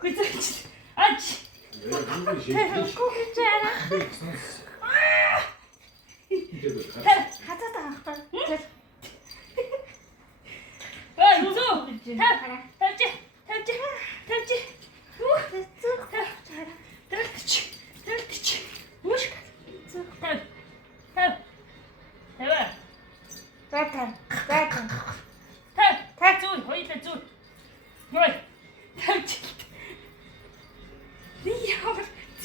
Кузович, ач. Хатаад байгаа байхгүй. Ой, нүсөө. Тавьж. Тавьж. Үш. Тав. Тав зүүн, хоёулаа зүүн. Ой. Тавьж. Яавар. Бич.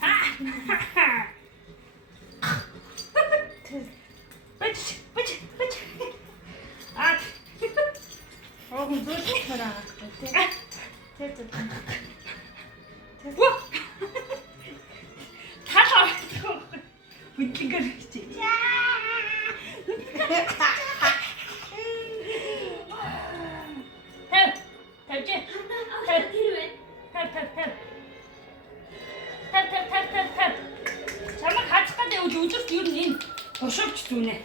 Аа. Огон зүүн хараа гэх тийм. Ва. Талаа. Бүтлгэр чи. Тав. Чамаа хаачих гэдэг өдөрт юу нэг бошовч зүнэ.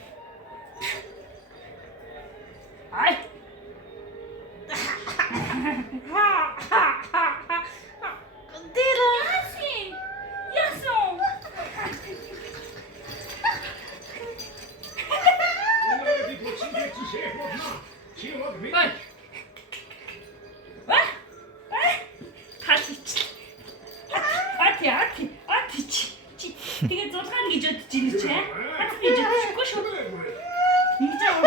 Ай. Ясон. Ой. Ати чи. Тэгээ зулгаан гэж бодож ийн чи. Хат гэж бодчихгүй шүү. Ингэж аа.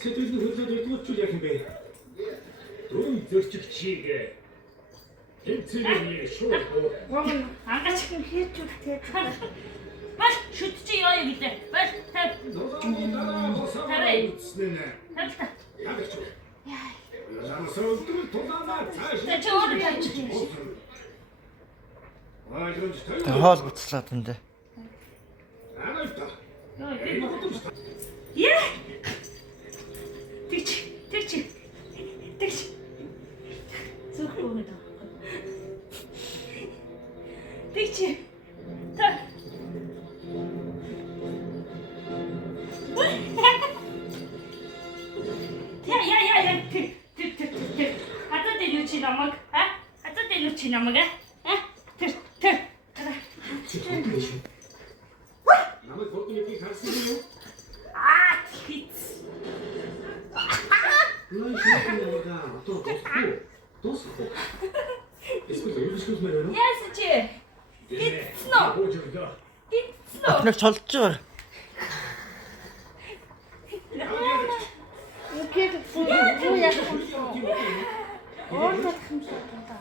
Сэтгэлд хөлөөд идвүүчүүл яах юм бэ? Дөрөв зөрчигчийг тэнцэнэ шүү. Ангач хийж үлдээд. Бас шүтчи яа гэдэг. Бас тав. Хоол буцлаа тэндээ. Яа. Тэгч. Зөвхөн өгöd. Тэгч. Та. Я. Тэг. Хатад энэ намайг, Хатад энэ намайг, Тэр. Намайг фотометрийг харсан юм уу? Хиц. Наа шинэ одоо дуусахгүй. Эсвэл өөрчлөлт мөр байна уу? Яасан чи? Гитсноо. Ахныг цолж байгаа. Үгүй юу яах вэ? Оордох юм шиг байна.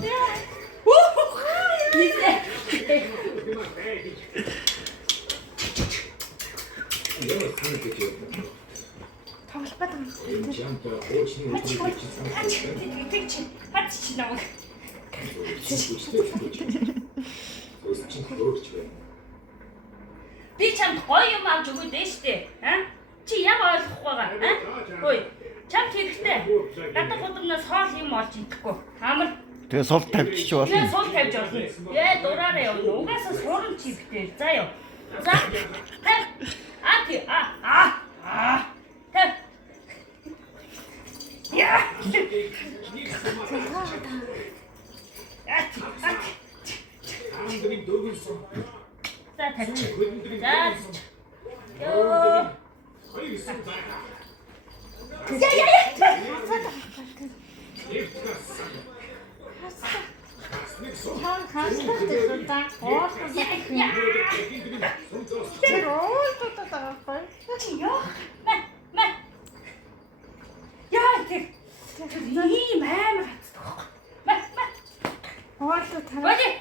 Яа. Тоглох гэдэг юм. Хатч намайг. Би чамд гоё юм авч өгöd дээ штэ. Чи яг ойлгохгүй байгаа. Хөөе. Чамд хэрэгтэй. Гадаг гудамнаас хоол юм олж идэхгүй. Амар. Тэгээ сул тавьчих болно. Тэгээ сул тавьж болно. Дураараа явна. Угаасаа сурам чи битээ. За ёо. За. Тав. Тав. Яа. За тавьчих. За. Ёо. Чам хааслах гэсэн та уулзах юм. Тэр уулзах таахгүй. Яах. Мэ. Яа тэр ийм амар хацдаг. Мэ. Уулзах Бади.